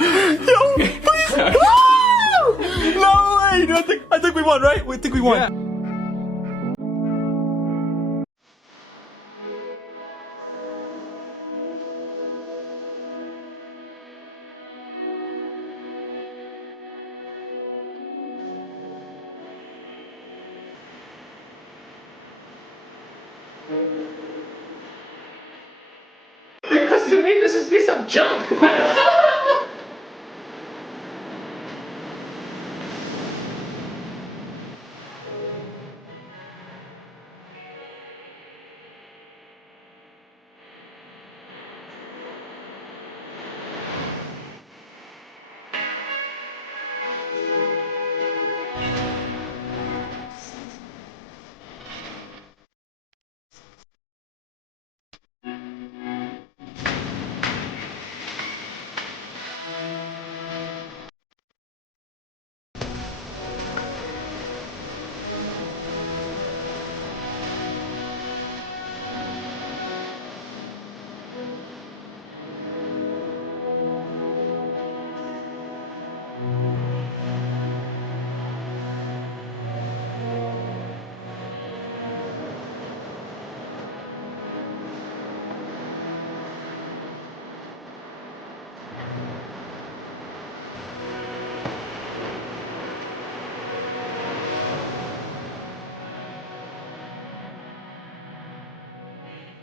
Yo, please. No way. I think we won, right? We think we won. Yeah. Because to me, this is a piece of junk.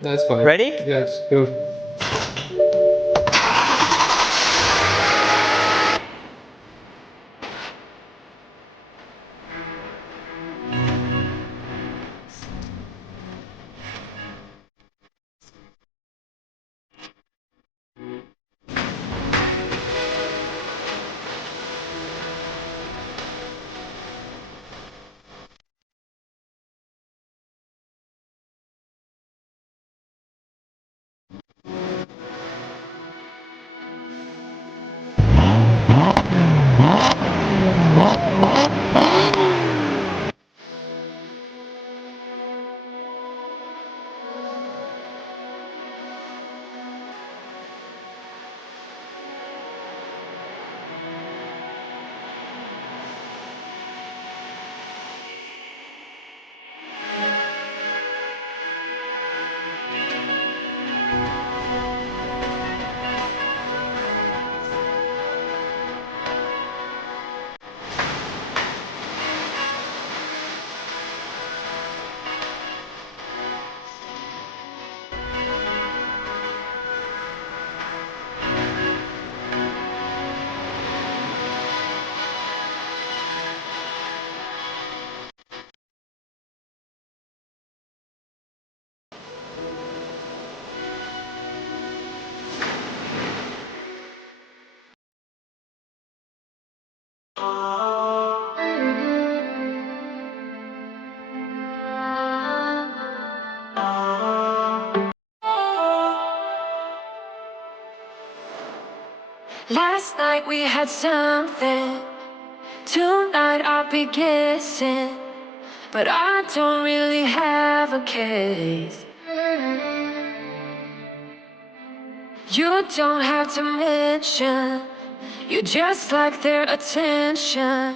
That's fine. Ready? Yes, go. Last night we had something, tonight I'll be guessing, but I don't really have a case. You don't have to mention, you just like their attention.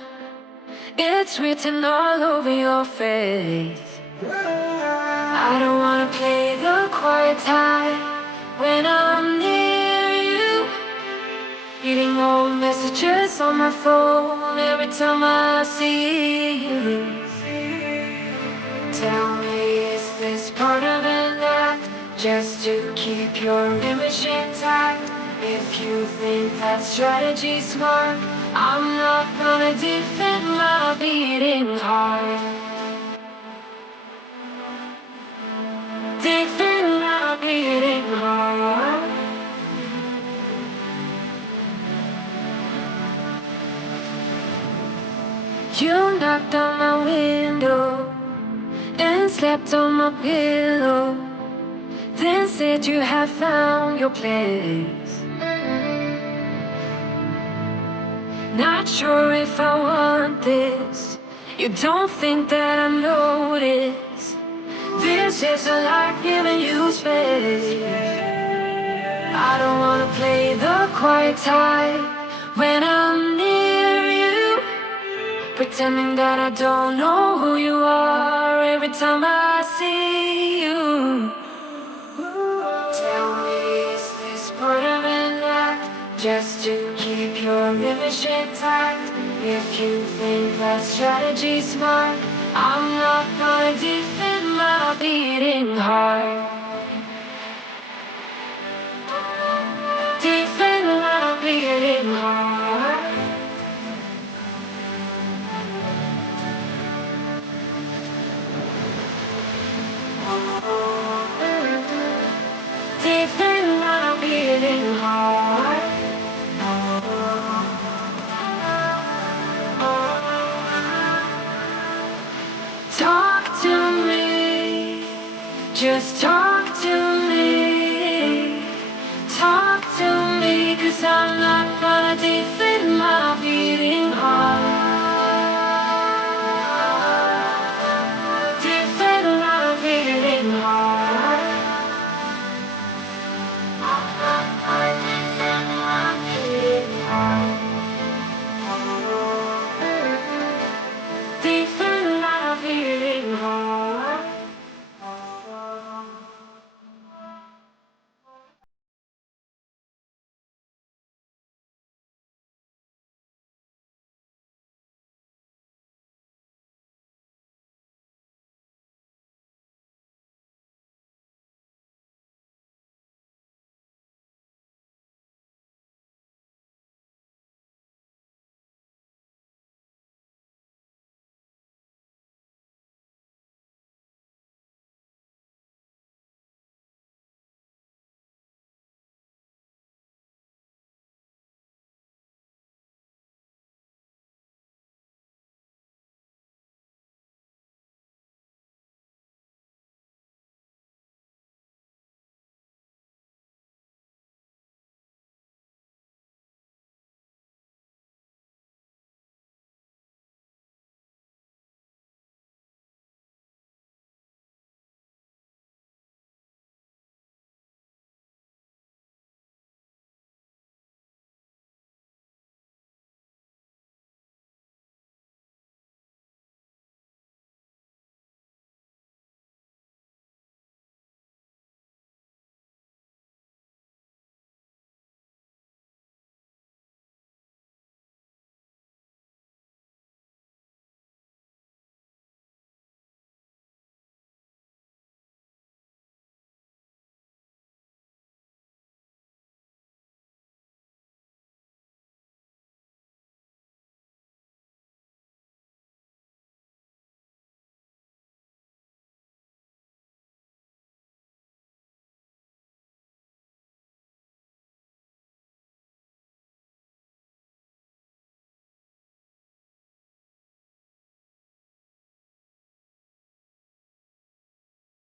It's written all over your face. I don't wanna play the quiet type when I'm near you. Reading old messages on my phone every time I see you. Tell me, is this part of an act, just to keep your image intact? If you think that strategy's smart, I'm not gonna defend my beating heart. Defend my beating heart. You knocked on my window and slept on my pillow, then said you had found your place. Not sure if I want this. You don't think that I notice. This is a life giving you space. I don't wanna play the quiet type when I'm near you, pretending that I don't know who you are every time I see you. Tell me, is this part of an act, just to keep your image intact? If you think that strategy's smart, I'm not gonna defend my beating heart. Defend my beating heart. Defend my beating heart. Talk to me, just talk to me. Talk to me, 'cause I'm not gonna defend my beating heart. Defend my beating heart. I'm not gonna defend my beating heart. Defend my beating heart.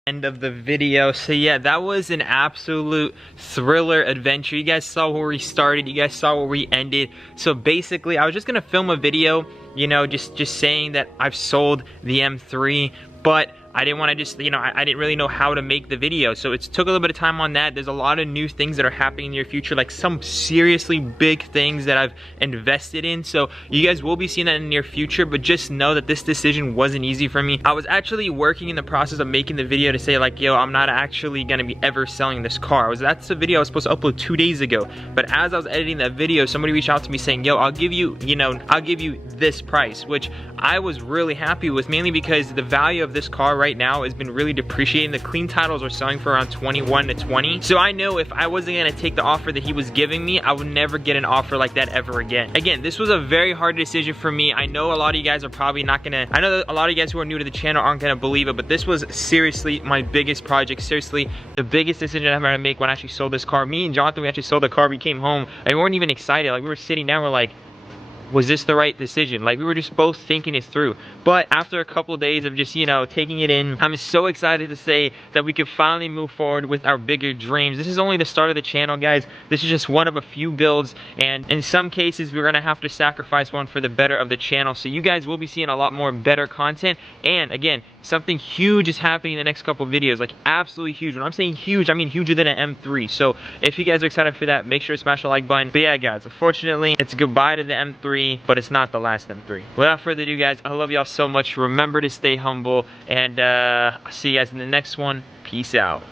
End of the video. So yeah, that was an absolute thriller adventure. You guys saw where we started, you guys saw where we ended. So basically I was just gonna film a video, you know, just saying that I've sold the M3, but I didn't want to just, you know, I didn't really know how to make the video. So it took a little bit of time on that. There's a lot of new things that are happening in the near future, like some seriously big things that I've invested in. So you guys will be seeing that in the near future, but just know that this decision wasn't easy for me. I was actually working in the process of making the video to say like, yo, I'm not actually gonna be ever selling this car. That's the video I was supposed to upload 2 days ago. But as I was editing that video, somebody reached out to me saying, yo, I'll give you, you know, I'll give you this price, which I was really happy with, mainly because the value of this car right now has been really depreciating. The clean titles are selling for around 21 to 20. So I know if I wasn't gonna take the offer that he was giving me, I would never get an offer like that ever again. Again, this was a very hard decision for me. I know a lot of you guys are probably not gonna, I know that a lot of you guys who are new to the channel aren't gonna believe it, but this was seriously my biggest project, seriously the biggest decision I'm gonna make when I actually sold this car. Me and Jonathan, we actually sold the car, we came home, and we weren't even excited. Like, we were sitting down, we're like, was this the right decision? Like, we were just both thinking it through. But after a couple of days of just, you know, taking it in, I'm so excited to say that we could finally move forward with our bigger dreams. This is only the start of the channel, guys. This is just one of a few builds, and in some cases we're gonna have to sacrifice one for the better of the channel. So you guys will be seeing a lot more better content, and again, something huge is happening in the next couple videos, like absolutely huge. When I'm saying huge, I mean huger than an M3. So if you guys are excited for that, make sure to smash the like button. But yeah, guys, unfortunately, it's goodbye to the M3, but it's not the last M3. Without further ado, guys, I love y'all so much. Remember to stay humble, and I'll see you guys in the next one. Peace out.